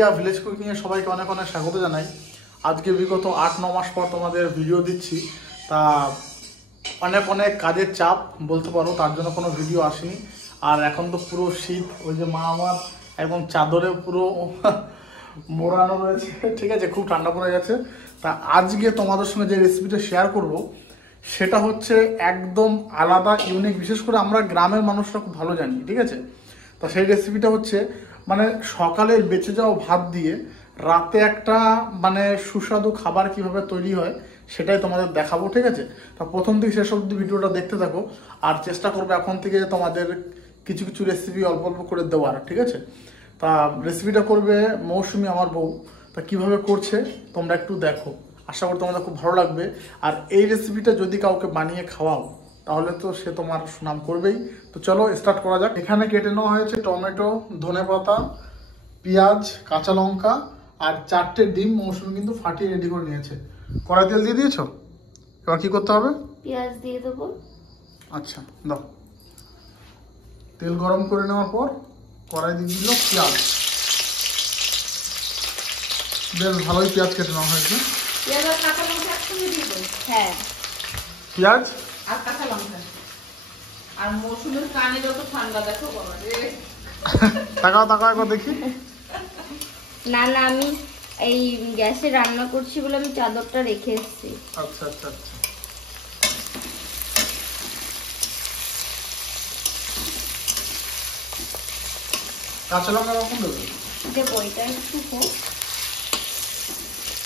India village cooking এ সবাইকে অনেক অনেক স্বাগত জানাই। আজকে বিগত 8-9 মাস পর তোমাদের ভিডিও দিচ্ছি, তা অনেক অনেক কাজের চাপ বলতে পারো, তার জন্য কোনো ভিডিও আসেনি। আর এখন তো পুরো শীত, ওই যে মা আমার একদম চাদরে পুরো মোড়ানো রয়েছে, ঠিক আছে, খুব ঠান্ডা পড়ে গেছে। তা আজকে তোমাদের সঙ্গে যে রেসিপিটা শেয়ার করব সেটা হচ্ছে একদম আলাদা, ইউনিক। বিশেষ করে আমরা গ্রামের মানুষরা খুব ভালো জানি, ঠিক আছে। তা সেই রেসিপিটা হচ্ছে মানে সকালে বেঁচে যাওয়া ভাত দিয়ে রাতে একটা মানে সুস্বাদু খাবার কিভাবে তৈরি হয় সেটাই তোমাদের দেখাবো, ঠিক আছে। তা প্রথম থেকে শেষ অবধি ভিডিওটা দেখতে থাকো, আর চেষ্টা করবো এখন থেকে তোমাদের কিছু কিছু রেসিপি অল্প অল্প করে দেওয়ার, ঠিক আছে। তা রেসিপিটা করবে মৌসুমি, আমার বউ। তা কিভাবে করছে তোমরা একটু দেখো, আশা করি তোমাদের খুব ভালো লাগবে। আর এই রেসিপিটা যদি কাউকে বানিয়ে খাওয়াও তাহলে তো সে তোমার সুনাম করবেই। তো চলো স্টার্ট করা যাক। এখানে কেটে নেওয়া হয়েছে টমেটো, ধনেপাতা, পেঁয়াজ, কাঁচা লঙ্কা আর 4টে ডিম মৌসুমি কিন্তু ফাটিয়ে রেডি করে নিয়েছে। কড়াই তেল দিয়ে দিয়েছো, এবার কি করতে হবে? পেঁয়াজ দিয়ে দেবো। আচ্ছা দাও। তেল গরম করে নেওয়ার পর কড়াই দিয়ে দিল পেঁয়াজ। বেশ ভালোই পেঁয়াজ কেটে নেওয়া হয়েছে। পেঁয়াজ আর কাঁচা লঙ্কা একসঙ্গে দিয়ে দেবো। হ্যাঁ, পেঁয়াজ আর কাঁচা লঙ্কা। আর মৌসুমের কানে যত ঠান্ডা দেখো বাবা রে। তাকাও তাকাও একবার দেখি। না না, আমি এই গ্যাসে রান্না করছি বলে আমি চাদরটা রেখে এসেছি। আচ্ছা আচ্ছা আচ্ছা। কাঁচা লঙ্কা কখন দেবে? দেবো, এটা একটু হোক।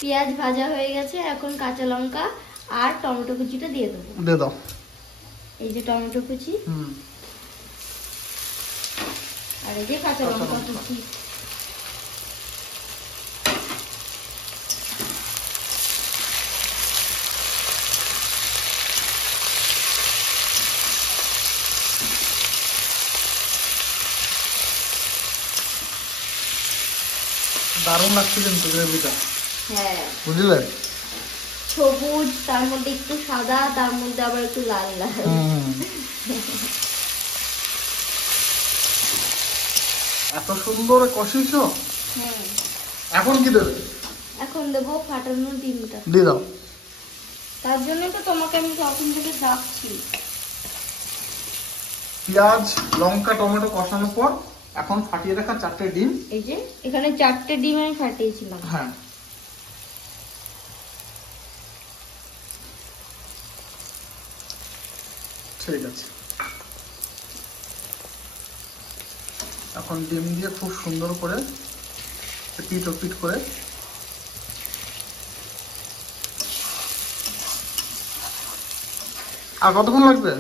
পেঁয়াজ ভাজা হয়ে গেছে, এখন কাঁচা লঙ্কা আর টমেটো কুচিটা দিয়ে দেবো। দিয়ে দাও। এই যে টমেটো কুচি, আর এই যে কাঁচা লঙ্কা কুচি। দারুণ লাগছে কিন্তু গ্রেভিটা। হ্যাঁ বুঝলে, সবুজ, তার মধ্যে একটু সাদা, তার মধ্যে আবার একটু লাল লাল। এত সুন্দর কষিয়েছো। এখন কি দেবে? এখন দেবো ফাটানো ডিমটা। দিয়ে দাও। তার জন্যই তো তোমাকে আমি তখন থেকে ডাকছি। পেঁয়াজ, লঙ্কা, টমেটো কষানোর পর এখন ফাটিয়ে রাখা 4টে ডিম। এই যে এখানে 4টে ডিম আমি ফাটিয়েছিলাম। হ্যাঁ, ঠিক আছে। এখন ডিম দিয়ে খুব সুন্দর করে পিট ও পিট করে আর কতক্ষণ লাগবে?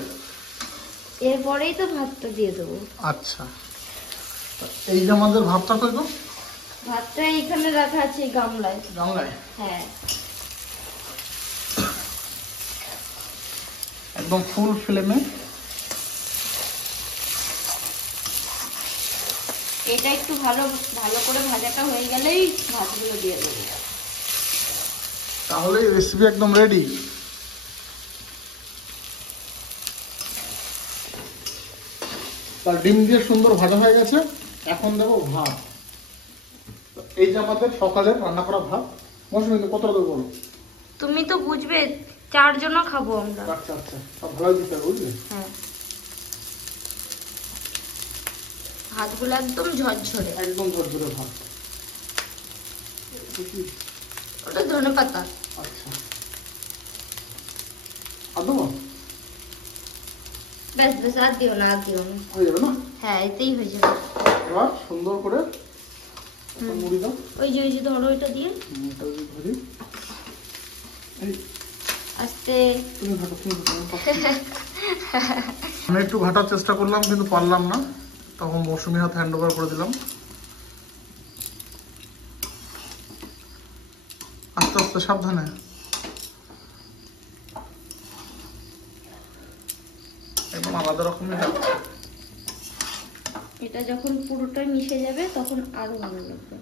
এরপরেই তো ভাতটা দিয়ে দেবো। আচ্ছা, এই যে আমাদের ভাতটা করবো, ভাতটা এখানে রাখা আছে গামলায়। গামলায়? হ্যাঁ, একদম ফুল ফ্লেমে। এটা একটু ভালো ভালো করে ভাজাটা হয়ে গেলেই ভাতগুলো দিয়ে দেবো। তাহলে রেসিপি একদম রেডি। তার ডিম দিয়ে সুন্দর ভাজা হয়ে গেছে। এখন দেবো ভাত। এই যে আমাদের সকালের রান্না করা ভাত। মৌসুমি কতটা দেবো বলো? তুমি তো বুঝবে, 4 জন খাবো আমরা। আচ্ছা আচ্ছা, সব ভালো দিতে হবে, বুঝলে? হ্যাঁ, ভাতগুলো একদম ঝরঝরে। একদম ঝরঝরে ভাত। ওটা ধনেপাতা। আচ্ছা, আর দেবো? ব্যাস ব্যাস, আর দিও না, আর দিও না, হয়ে যাবে না? হ্যাঁ এতেই হয়ে যাবে। এবার সুন্দর করে মুড়ি দাও। ওই যে ধরো, ওইটা দিয়ে এটা ধরি। আস্তে। আমি একটু ঘাটার চেষ্টা করলাম কিন্তু পারলাম না, তখন মৌসুমি হাতে হ্যান্ড ওভার করে দিলাম। আস্তে আস্তে, সাবধানে। একদম আলাদা রকমের যাচ্ছে। এটা যখন পুরোটাই মিশে যাবে তখন আরো ভালো লাগবে।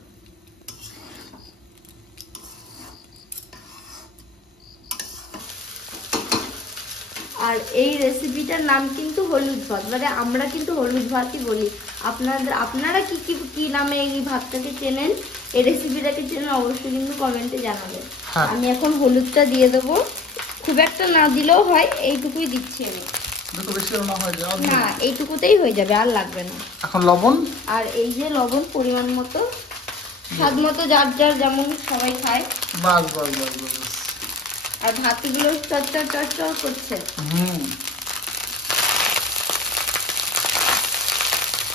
আর এই রেসিপিটার নাম কিন্তু হলুদ ভাত, মানে আমরা কিন্তু হলুদ ভাতই বলি। আপনারা কি কি কি নামে এই ভাতটাকে চেনেন, এই রেসিপিটাকে চেনেন, অবশ্যই কিন্তু কমেন্টে জানাবেন। হ্যাঁ। আমি এখন হলুদটা দিয়ে দেবো, খুব একটা না দিলেও হয়, এইটুকুই দিচ্ছি আমি। বেশি না হয় না, এইটুকুতেই হয়ে যাবে, আর লাগবে না। এখন লবণ, আর এই যে লবণ পরিমাণ মতো, স্বাদ মতো, যার যার যেমন সবাই খায়। বাস বাস বাস বাস। আর ভাতগুলো চটচট চটচট করছে।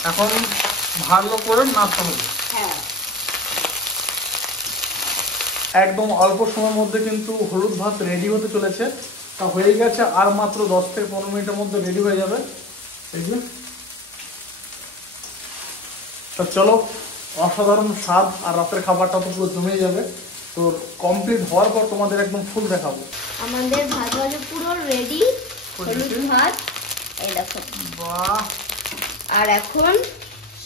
এখন ভালো করে নাড়তে হবে। হ্যাঁ, একদম অল্প সময়ের মধ্যে কিন্তু হলুদ ভাত রেডি হতে চলেছে। তা হয়ে গেছে, আর মাত্র 10 থেকে 15 মিনিটের মধ্যে রেডি হয়ে যাবে। এই যে, তা চলো, অসাধারণ স্বাদ, আর রাতের খাবারটা তো পুরো জমে যাবে। তো কমপ্লিট হওয়ার পর তোমাদের একদম ফুল দেখাবো। আমাদের ভাত ভাজা পুরো রেডি, হলুদ ভাত, এই দেখো। বাহ! আর এখন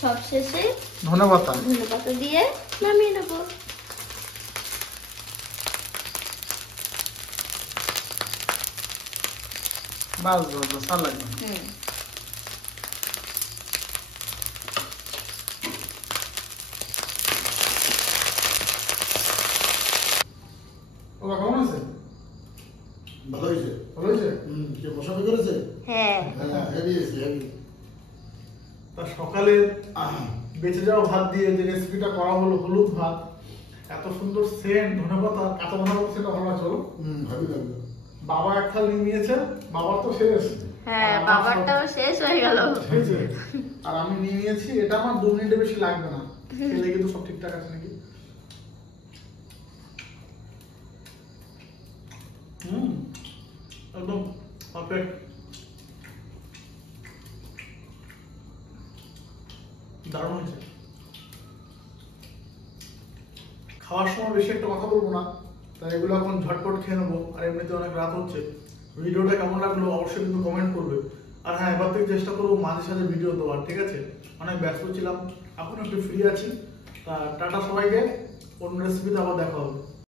সবশেষে ধন্যবাদ। ধনেপাতা দিয়ে নামিয়ে নেবো। বাস বাস বাস, আর লাগবে না। ওরা কেমন আছে? ভালো হয়েছে। ভালো হয়েছে? কে বসাবে করেছে? হ্যাঁ, হ্যাঁ, হেভি এসে হেভি। তা সকালে বেঁচে যাওয়া ভাত দিয়ে যে রেসিপিটা করা হলো, হলুদ ভাত, এত সুন্দর সেন্ট, ধনেপাতা, কাঁচা ধনেপাতা, সেটা ভালো আছে। ভাবি লাগবে। বাবা এক থাল নিয়ে নিয়েছে, বাবার তো শেষ। হ্যাঁ, আর আমার বাবারটাও শেষ হয়ে গেল। হয়েছে। আর আমি নিয়ে নিয়েছি, এটা আমার 2 মিনিটের বেশি লাগবে না। খেলে কিন্তু সব ঠিকঠাক আছে নাকি? একদম পারফেক্ট। দারুণ হয়েছে। খাওয়ার সময় বেশি একটা কথা বলবো না, তাই এগুলো এখন ঝটপট খেয়ে নেবো। আর এমনিতে অনেক রাত হচ্ছে। ভিডিওটা কেমন লাগলো অবশ্যই কিন্তু কমেন্ট করবে। আর হ্যাঁ, এবার থেকে চেষ্টা করবো মাঝে সাঝে ভিডিও দেওয়ার, ঠিক আছে? অনেক ব্যস্ত ছিলাম, এখন একটু ফ্রি আছি। তা টাটা সবাইকে, অন্য রেসিপিতে আবার দেখা হবে।